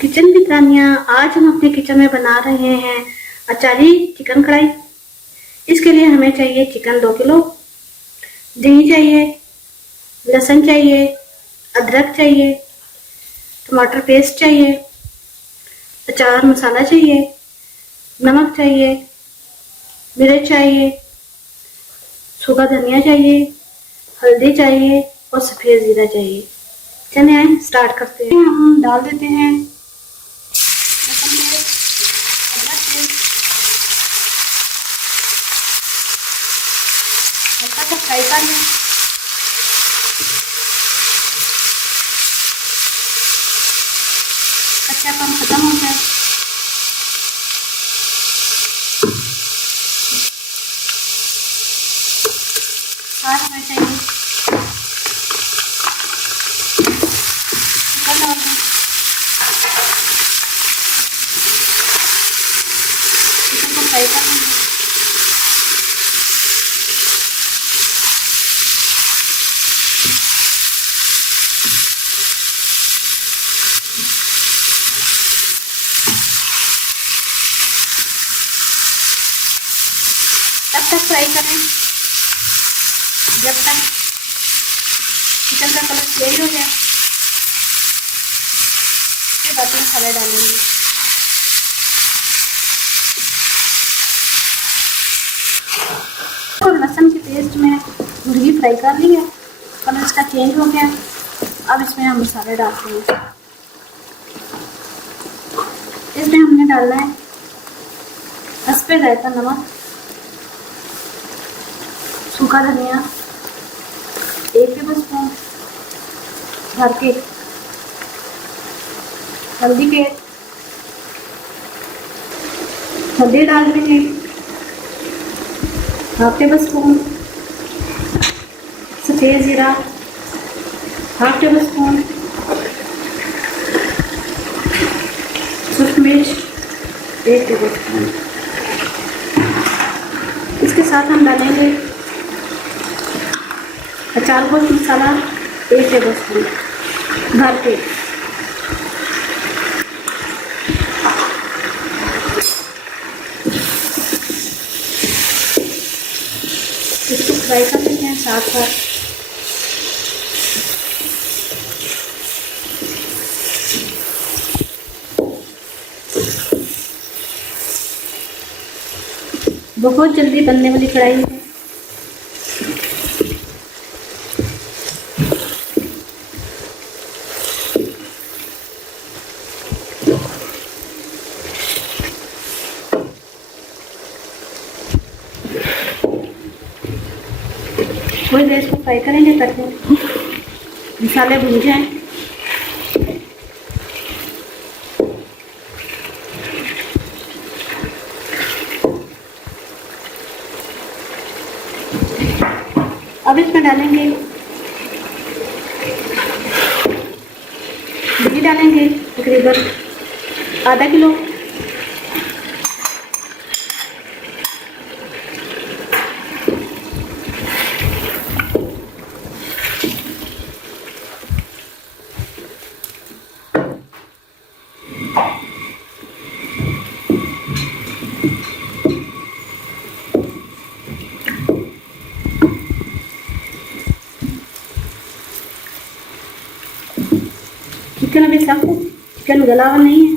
Kitchen की तानिया, आज हम अपने किचन में बना रहे हैं अचारी चिकन कढ़ाई। इसके लिए हमें चाहिए चिकन 2 किलो, दही चाहिए, लहसुन चाहिए, अदरक चाहिए, टमाटर पेस्ट चाहिए, अचार मसाला चाहिए, नमक चाहिए, मिर्च चाहिए, सूखा धनिया चाहिए, हल्दी चाहिए और सफ़ेद जीरा चाहिए। चलिए आए स्टार्ट करते हैं। हम डाल देते हैं लहसुन पेस्ट, अदरक पेस्ट, हल्का सा फ्राई कर लें। कच्चापन खत्म हो जाए। साथ में चाहिए चिकन डाल दें। चिकन को फ्राई कर लेंगे। तब तक फ्राई करें जब तक चिकन का कलर चेंज हो जाए। फिर बाद में मसाला डालेंगे। और लहसुन के पेस्ट में मुर्गी फ्राई कर ली है, कलर इसका चेंज हो गया। अब इसमें हम मसाले डालते हैं। इसमें हमने डालना है हस्बे जायका नमक, सूखा धनिया 1 टेबलस्पून, भर के हल्दी पेस्ट, हल्दी डाल देंगे 1/2 टेबलस्पून, सफ़ेद जीरा 1/2 टेबलस्पून, सूखी मिर्च 1 टेबलस्पून। इसके साथ हम डालेंगे अचार गोश्त मसाला 1 टेबलस्पून भर के। इसको फ्राई कर लेते हैं साथ साथ। बहुत जल्दी बनने वाली कढ़ाई है। थोड़ी देर इसको फ्राई करेंगे ताकि मसाले भून जाएं। अब इसमें डालेंगे दही, डालेंगे तकरीबन आधा किलो। चिकन अभी सख्त है, चिकन गला हुआ नहीं है।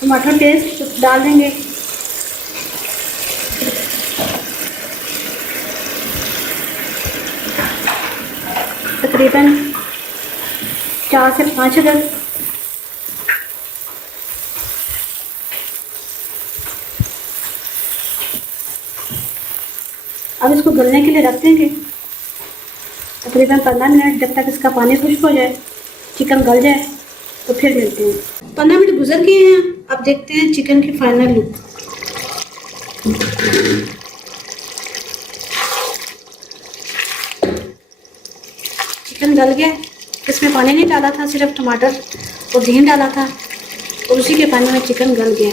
टमाटर पेस्ट डाल देंगे, तकरीबन 4 से 5 अदद। अब इसको गलने के लिए रख देंगे तकरीबन 15 मिनट, जब तक इसका पानी खुश्क हो जाए, चिकन गल जाए, तो फिर मिलते हैं। 15 मिनट गुजर गए हैं। अब देखते हैं चिकन की फाइनल लुक। चिकन गल गया। इसमें पानी नहीं डाला था, सिर्फ टमाटर और दही डाला था, और उसी के पानी में चिकन गल गया।